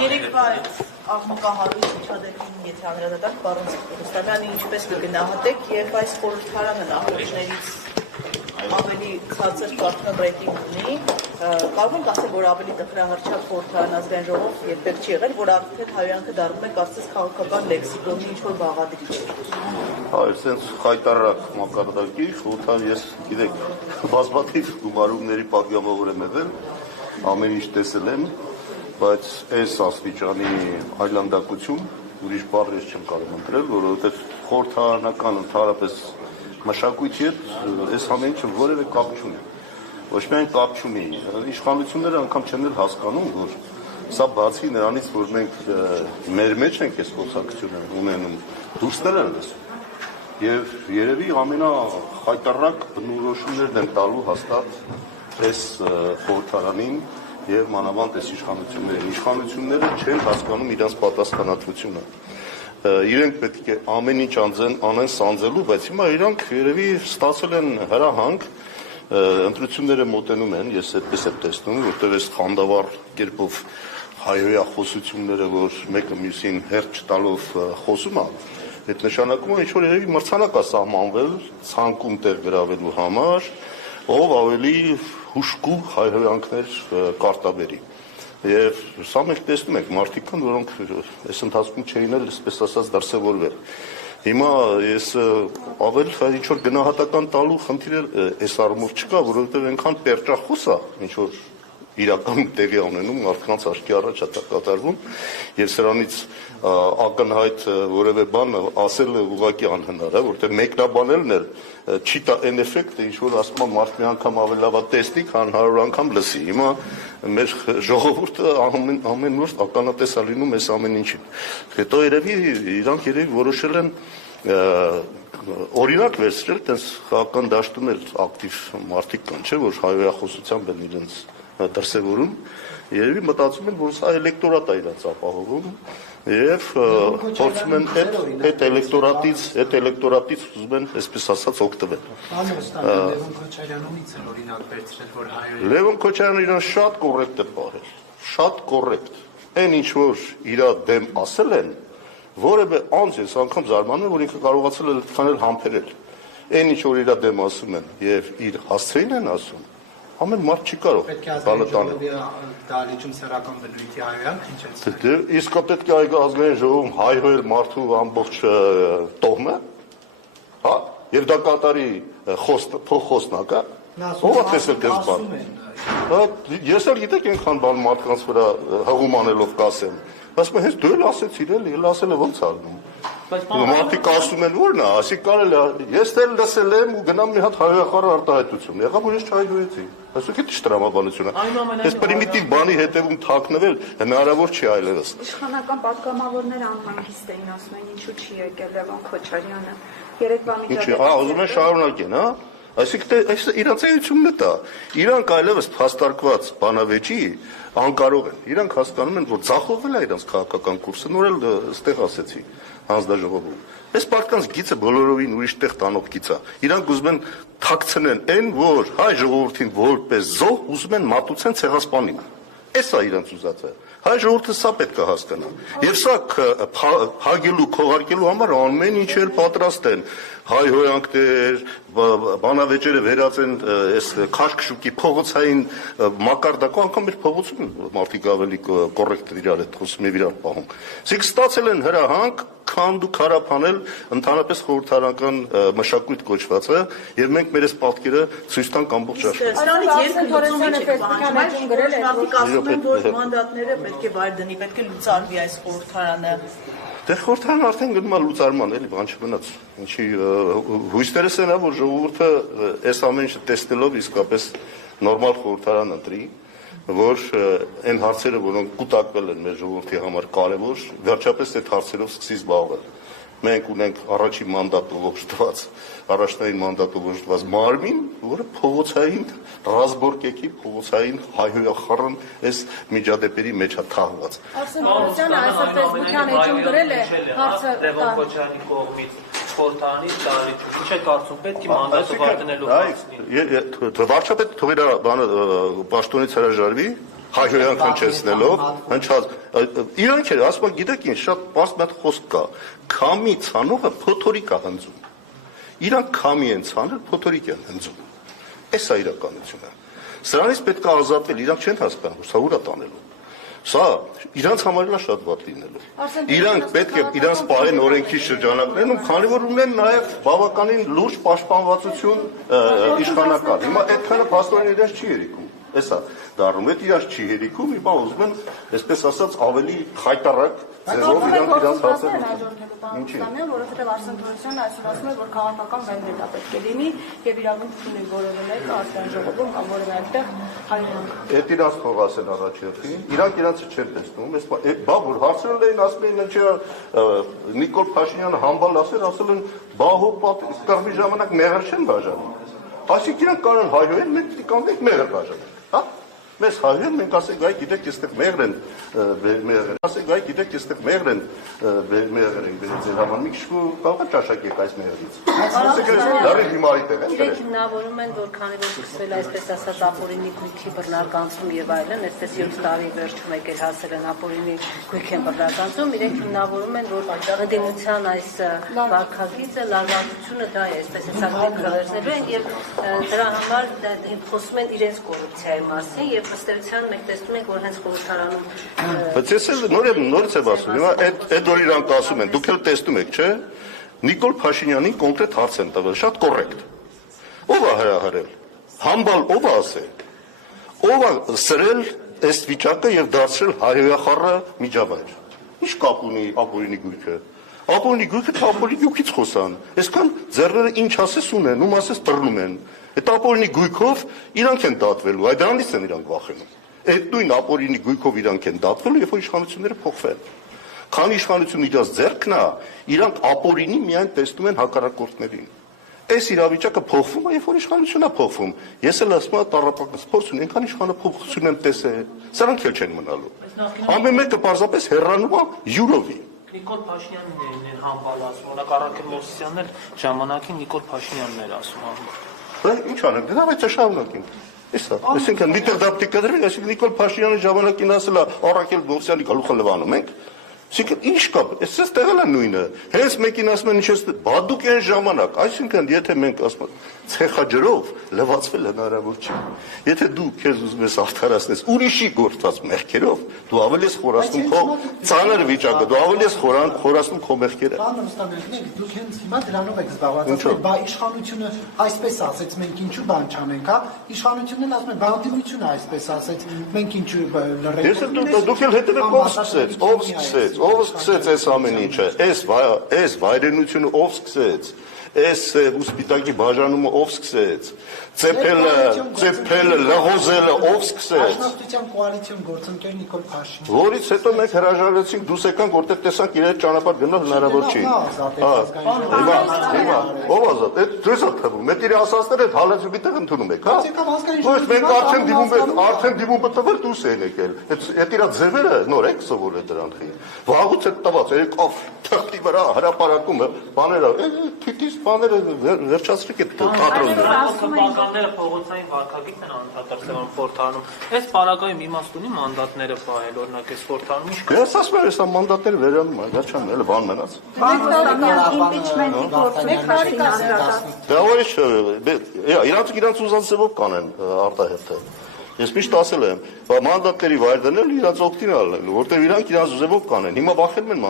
Երեկվա աղմկահարույց միջադեպին եթե անդրադառնանք պարոն Ռուստամյանի ինչպես կգնահատեք եւ այս խորհրդարանը նախորդներից ավելի ցածր կարգն ռեյտինգ ունի, կարող ենք ասել, որ ավելի տխրահարչակ խորհրդարան ազգային ժողով երբեք չի եղել, որ արդեն հայանքը դառնում է կարծես քաղաքական լեքսիկոնի ինչ-որ բաղադրիչ։ Այսինքն խայտարակ մակարդակի խորհրդարան ես գիտեք բազմաթիվ գումարումների պատգամավոր եմ եղել, ամեն ինչ տեսել եմ, բայց այս աստիճանի այլանդակություն ուրիշ բառ ես չեմ կարող ընտրել, որովհետև խորհրդարանական ընդհանրապես մշակույթի հետ այս ամեն ինչը որևէ կապ չունի։ Ոչ միայն կապ չունի, իշխանությունները անգամ չեն էլ հասկանում, որ սա բացի նրանից, որ մենք մեր մեջ ենք այս խոսակցությունը ունենում, դուրսներ են լսում։ Եվ երևի ամենախայտառակ բնորոշումներն են տալու հաստատ այս խորհրդարանին եւ մանավանդ այս իշխանություններին։ Իշխանությունները չեն հասկանում իրենց պատասխանատվությունը։ Իրենք պետք է ամեն ինչ անեն սանձելու, բայց հիմա իրանք երևի ստացել են հրահանգ, ընտրությունները մոտենում են, ես այդպես եմ տեսնում, որտեղ այս խանդավառ կերպով հայհոյախոսությունները, որ մեկը մյուսին հերթ չտալով խոսում է, այդ նշանակում է ինչ-որ երևի մրցանակ է սահմանվել ցանկում տեղ գրավելու համար, ով ավելի հուշկու հայհոյանքներ կարտաբերի։ Եվ սա մենք տեսնում ենք մարդիկ կան, որոնք այս ընթացքում չէին էլ, այսպես ասած, դրսևորվել։ Հիմա ես ավել ինչ-որ գնահատական տալու խնդիր այս առումով չկա, որովհետև այնքան պերճախոս է, ինչ-որ իրական տեղի ունենում, մարդկանց աչքի առաջ է կատարվում, եւ սրանից ակնհայտ որևէ բան ասելը ուղղակի անհնար է, որովհետև մեկնաբանելն էլ չի տա այն էֆեկտը, ինչ որ ասում եմ մարդ մի անգամ ավելի լավ է տեսնի, քան 100 անգամ լսի։ Հիմա մեր ժողովուրդը ամեն օր ականատես է լինում այս ամեն ինչին։ Հետո իրանք երևի որոշել են օրինակ վերցրել, տես խաղական դաշտում էլ ակտիվ մարդիկ կան, չէ, որ հայհոյախոսությամբ են իրենց դրսևորում, երևի մտածում են, որ սա էլեկտորատ է իրենց ապահովում եւ փորձում են այդ էլեկտորատից ուզում են, այսպես ասած, օգտվել։ Լևոն Քոչարյանից են օրինակ վերցրել, որ հայոց Լևոն Քոչարյանը իրան շատ կոռեկտ է պահել, շատ կոռեկտ։ Այն ինչ որ իր դեմ ասել են, որևէ անձ ես անգամ զարմանում եմ, որ ինքը կարողացել է այդքան համբերել։ Այն ինչ որ իր դեմ ասում են եւ իր հասցեին են ասում, ամեն մարդ չի կարող բալտանել։ Դալիճում սեռական բնույթի հայոյանք ինչ են։ Իսկ պետք է ազգային ժողովում հայհոյել մարդու ամբողջ տոհմը, հա, եւ դա կատարի փոխխոսնակը, ով է տեսել դες բան։ Ես էլ գիտեք այնքան բան մարդկանց վրա հղում անելով կասեմ, բայց հենց դու էլ ասեցիր էլի, էլ ասել է ոնց ալնում։ Մարդիկ ասում են որն է, ասի կարելի է, ես էլ լսել եմ ու գնամ մի հատ հայոյախառ արտահայտություն, եղավ որ ես չհայհոյեցի, այսօք էդ տրամաբանությունը, ես պրիմիտիվ բանի հետևում թաքնվել հնարավոր չի այլևս։ Իշխանական պատգամավորները անհանգիստ էին, ասում են ինչու չի եկել Լևոն Քոչարյանը, երեկվա միջադեպը։ Ուզում են շարունակեն, հա։ Այսինքն իրանց էությունն է դա, իրանք այլևս փաստարկված բանավեճի անկարող են, իրանք հասկանում են, որ ձախողվել է իրանց քաղաքական կուրսը, նոր էլ ստեղ ասեցի հանձնաժողովում։ Այս մարդկանց գիծը բոլորովին ուրիշ տեղ տանող գիծ է, իրանք ուզում են թաքցնեն այն, որ հայ ժողովրդին որպես զոհ ուզում են մատուցեն ցեղասպանին, այս է իրանց ուզածը։ Հայ ժողովուրդը սա պետք է հասկանա։ Եվ սա փագելու, քողարկելու համար ամեն ինչ էլ պատրաստ են։ Հայհոյանքներ, բանավեճերը վերածեն այս քաշքշուկի փողոցային մակարդակով, անգամ մեր փողոցում մարդիկ ավելի կոռեկտ իրար հետ խոսում եւ իրար պահում։ Իսկ ստացել են հրահանգ, քանդու քարափանել ընդհանրապես խորհրդարանական մշակույթ կոչվածը եւ մենք մեր այս պատկերը ցույց տանք ամբողջ աշխարհին։ Պետք է վայր դնի, պետք է լուծարվի այս խորհրդարանը։ Դե խորհրդարանը արդեն գնում է լուծարման, էլի բան չմնաց։ Ինչի հույսներս են, որ ժողովուրդը այս ամեն ինչը տեսնելով իսկապես նորմալ խորհրդարան ընտրի, որ այն հարցերը, որոնք կուտակվել են մեր ժողովրդի համար կարևոր, վերջապես այդ հարցերով սկսի զբաղվել։ Մենք ունենք առաջին մանդատով օժտված, առաջնային մանդատով օժտված մարմին, որը փողոցային ռազմորկեկի, փողոցային հայհոյախառն այս միջադեպերի մեջ է թաղված։ Արսեն Պողոսյանը այսօր Facebook-յան էջում գրել է հարցը Լևոն Քոչարյանի կողմից խորհրդարանի դալիճում։ Ինչ է կարծում, պետք է մանդատը վարդնելու հասնի։ Վարչապետ թող իր բանը պաշտոնից հրաժարվի, հայհոյանք հնչեցնելով, իրանք էր, ասում գիտեք ինչ, շատ պարզ մի հատ խոսք կա, քամի ցանողը փոթորիկ է հնձում, իրանք քամի են ցանել, փոթորիկ են հնձում, այս է իրականությունը, սրանից պետք է ազատվել, իրանք չեն հասկանում, սա ուր է տանելու, սա իրանք համար է շատ վատ լինելու, իրանք պետք է իրանք պահեն օրենքի շրջանակներում, քանի որ ունեն նաև բավականին լուրջ պաշտպանվածություն իշխանական, հիմա այդքանը փաստորեն իրենց չի երիկում, Էսա դառնում է իրաց չի հերիքում, հիմա ուզում են, այսպես ասած, ավելի խայտառակ ձևով իրանք հարցեր որովհետև Արսեն Թորոսյանը այսօր ասում է, որ քաղաքական վենդետա պետք է լինի եւ իրավունք ունի որևէ մեկը ազգային ժողովում կամ որևէ այդտեղ հայրանք։ Այդ իրաց թող ասեն առաջերտին, իրանք իրաց չեն տեսնում, բա որ հարցրել էին, ասում էին, ինչ Նիկոլ Փաշինյանը համբալ ասել են, բա հոպատ կռվի ժամանակ մեղր չեն բաժանում։ Այսինքն իրանք կանեն հայհոյել, մենք պիտի կանենք մեղր բաժանել, հա? Մեզ հայհոյել, մենք ասենք, այ գիտեք, այստեղ մեղր են, ասենք, այ գիտեք, այստեղ մեղր են բերել ձեր համար, մի քիչ կարող է ճաշակեք այս մեղրից։ Դարի հիմարի տեղ են Իրենք հիմնավորում են, որ քանի որ սկսվել այսպես ասած ապօրինի գույքի բռնականցում եւ այլն, այսպես 7 տարի վերջում եկել հասել են ապօրինի գույքեն բռնականցում, իրենք հիմնավորում են, որ դեմության այս վարքագիծը լարվածությունը դա է, այսպես ասած քրերնելու են եւ դրա համար խոսում են իրենց կոռուպցիայի մասին եւ ըստ էության մենք տեսնում ենք, որ հենց խորհրդարանում Բայց ես նորից եմ ասում, հիմա այդ որ իրանք ասում են, դուք էլ տեսնում եք, չէ՞, Նիկոլ Փաշինյանին կոնկրետ հարց են տվել, շատ կոռեկտ։ Ո՞վ է հրահրել։ Համբալ ո՞վ է ասել։ Ո՞վ է սրել այս վիճակը եւ դարձրել հայհոյախառը միջավայր։ Ինչ կապ ունի ապօրինի գույքը։ Ապօրինի գույքը ապօրինի գույքից խոսան։ Այսքան ձեռները ինչ ասես ունեն, ում ասես բռնում են։ Այդ ապօրինի գույքով իրանք են դատվելու, այդ դրանից են իրանք վախենում։ Այդ նույն ապօրինի գույքով իրանք են դատվելու, երբ որ իշխանությունները փոխվեն։ Քանի իշխանությունը իրաց ձեռքն է, իրանք ապօրինի միայն տեսնում են հակառակորդներին։ Այս իրավիճակը փոխվում է, երբ որ իշխանությունն է փոխվում։ Ես էլ ասում եմ, տառապակս փորձ ունի, այնքան իշխանափոխություն եմ տեսել, սրանք էլ չեն մնալու։ Ամեն մեկը պարզապես հեռանում է յուրովի։ Նիկոլ Փաշինյանն էր համբալ ասում, օրինակ Արաքել Մովսիսյանն էլ ժամանակին Նիկոլ Փաշինյանն էր ասում։ Ինչ անենք, դրանից է շարունակենք։ Իսա, այսինքն դիտեղ դապտիկը դրվի, այսինքն Նիկոլ Փաշինյանը ժամանակին ասել է Արաքել Մովսիսյանի գլուխը լվանում ենք։ Այսինքն ինչ կա, այսպես տեղել է նույնը։ Հենց մեկին ասում են ինչ է, բա դուք այն ժամանակ, այսինքն եթե մենք ասում ենք ցեխաջրով լվացվել հնարավոր չի։ Եթե դու քեզ ուզում ես արդարացնես ուրիշի գործած մեղքերով, դու ավելի ես խորացնում քո ծանր վիճակը, դու ավելի ես խորացնում քո մեղքերը։ Պարոն Ռուստամյան, դուք հենց հիմա դրանով եք զբաղված, բա իշխանությունը այսպես ասեց, մենք ինչու բան չանենք, հա? Իշխանությունն էլ ասում է, բա անդիմությունը այսպես ասեց, մենք ինչու լրենք։ Ես դուք էլ հետևեք ով սկսեց այս ամեն ինչը, այս վայրենությունը ով սկսեց, այս ուստիտակի բաժանումը ով սկսեց, ծեփելը, լղոզելը ով սկսեց։ Աշխատության կոալիցիոն գործընկեր Նիկոլ Փաշինյան։ Որից հետո մենք հրաժարվեցինք, դուրս եկանք, որտեղ տեսանք իրար ճանապարհ գնալ հնարավոր չի։ Հիմա ով ազատ, այդ դուրս է թվում, այդ իր ասածները այդ հալածուկի տեղ ընդունում եք, հա։ Ոչ մենք արդեն դիմումը տվել դուրս են եկել։ Այդ իր ձևերը նոր եք սովորել դրանք։ Վաղուց է տված, եկավ թղթի վրա հրապարակումը, բաները, թիթիզ բաները վերջացրեք այդ թատրոնները։ Քաղաքականները փողոցային վարքագիծ են անդրադարձել խորհրդարանում։ Այս պարագայում իմաստ ունի մանդատները պահել, օրինակ այս խորհրդարանում ինչ կա։ Ես ասում եմ, այս մանդատները վերանում են, դա չեմ, էլ բան մնաց։ Դա ուրիշ, իրանց ուզած ձևով կանեն արտահերթը։ Ես միշտ ասել եմ, մանդատների վայր դնել իրաց օգտին ալնելու, որտեղ իրանք իրաց ուզևով կանեն։ Հիմա վախենում են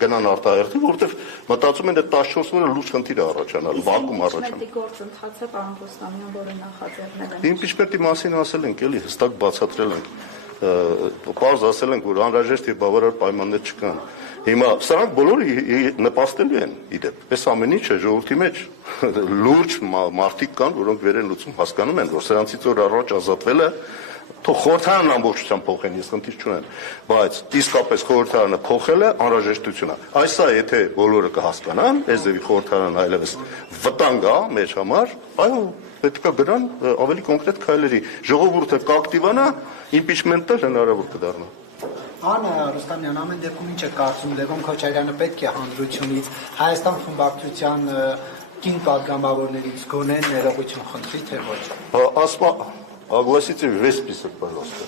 գնան արտահերթի, որտեղ մտածում են այդ 14 օրը լուրջ խնդիր է առաջանալ, վակուում առաջանալ։ Գործընթացը պարոն Ռուստամյան, որը նախաձեռնել են։ Իմպիչմենտի մասին ասել ենք, էլի հստակ բացատրել ենք։ Պարզ ասել ենք, որ անհրաժեշտ եւ բավարար պայմաններ չկան։ Հիմա սրանք բոլորը նպաստելու են իդեպ։ Այս ամեն ինչը ժողովրդի մեջ լուրջ մարդիկ կան, որոնք վեր են լուծում, հասկանում են, որ սրանցից օր առաջ ազատվելը թող խորհրդարանն ամբողջությամբ փոխեն, ես խնդիր չունեմ, բայց իսկապես խորհրդարանը փոխելը անհրաժեշտություն է։ Այսա եթե բոլորը կհասկանան, այս խորհրդարանը այլևս վտանգ է մեր համար, այո, պետք է գնան ավելի կոնկրետ քայլերի։ Ժողովուրդը կակտիվանա, իմպիչմենտը հնարավոր կդառնա։ Անա Ռուստամյան, ամեն դեպքում ինչ է կարծում, Լևոն Քոչարյանը պետք է հանրությունից Հայաստան խմբակցության կին պատգամավորներից գոնե ներողություն խնդրի, թե ոչ։ Огласите весь список, пожалуйста.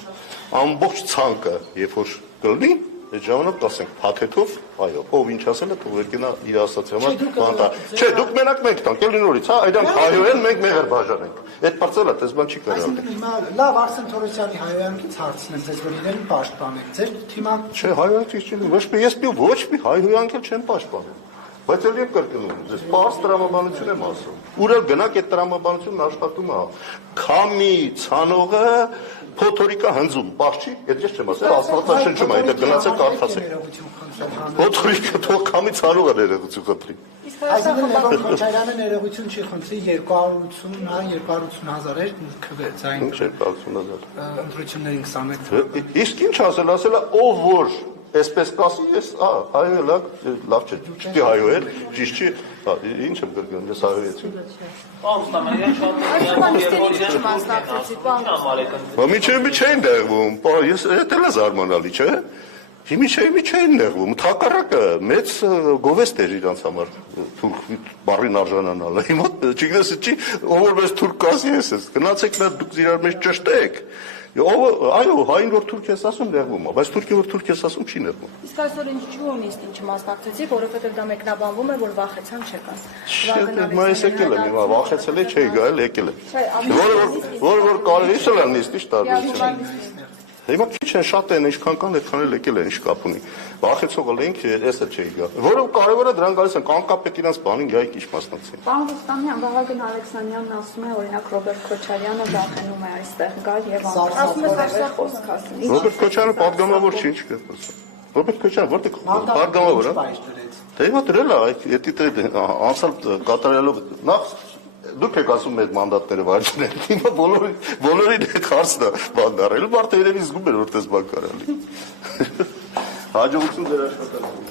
Ամբողջ ցանկը, երբ որ կլինի, այդ ժամանակ կասենք փաթեթով, այո, ով ինչ ասել է, թող եկնա իր ասած համար բանտա։ Չէ, դուք մենակ մենք տանք, ելի նորից, հա, այդան հայոեն մենք մեղր բաժանենք։ Այդ բարձրը դες բան չի կարող։ Այսինքն հիմա լավ Արսեն Թորոսյանի հայոյանքից հարցնեմ, ձեզ որ իրեն պաշտպանեք։ Ձեր թիմա Չէ, հայոյանքից չի, ոչ մի հայոյանք էլ չեն պաշտպանում։ Բայց էլ եմ կրկնում, ձեզ պարզ տրամաբանություն եմ ասում։ Ուր էլ գնաք այդ տրամաբանությունն աշխատում է։ Քամի ցանողը փոթորիկա հնձում, բախ չի, այդ ես չեմ ասել, աստվածաշնչում է, այդ գնացեք արդասեք։ Փոթորիկը թող քամի ցանողը ներողություն խնդրի։ Այսինքն Լևոն Քոչարյանը ներողություն չի խնդրի 280.000 քվեցային Ինչ է 280.000։ ընտրություններին 21 Իսկ ինչ ասել է, ով որ այսպես կասի, ես հայո լավ չէ, չպետք է հայոել, ճիշտ չի, ինչ եմ կրկնում, ես հայոյեցի։ Մի չէին դեղվում, ես էդ էլ է զարմանալի, չէ՞։ Հիմի չէին նեղվում, թակարակը մեծ գովեստ էր իրանց համար թուրք բարին արժանանալը, հիմա չգիտես չի, ով որ մեզ թուրք կասի ես ես, գնացեք նա դուք իրար մեջ ճշտեք, այո, հային որ թուրք ես ասում նեղվում է, բայց թուրքի որ թուրք ես ասում չի նեղվում։ Իսկ այսօր ինչ ջուոնիստ ինչ մասնակցեցի, որովհետև դա մեկնաբանվում է, որ վախեցան չեկան։ Չէ, ես եկել եմ, հիմա վախեցել է, չէի գալ, եկել եմ։ Որ կարելի է լան նիստի տարբերություն։ Հիմա քիչ են շատ են, ինչքան կան, այդքան էլ եկել են, ինչ կապ ունի։ Վախեցողը լենք, ես էլ չէի գա։ Որը կարևորը դրան գալիս են կանկապետ իրանց բանին գայք ինչ մասնակցին։ Պարոն Ռուստամյան, Վահագն Ալեքսանյանն ասում է, օրինակ Ռոբերտ Քոչարյանը վախենում է այստեղ գալ եւ անձնական խոսք ասել։ Ռոբերտ Քոչարյանը պատգամավոր չի, ինչ կասեմ։ Ռոբերտ Քոչարյանը որտե պատգամավոր է։ Դե հիմա դրել է, դա անցալ կատարելով նախ դուք եք ասում այդ մանդատները վաճառել, հիմա բոլորին այդ հարցն է բան դարել, մարդը երևի զգում էր, որ տես բան կարելի։ Հաջողություն ձեր աշխատանքում։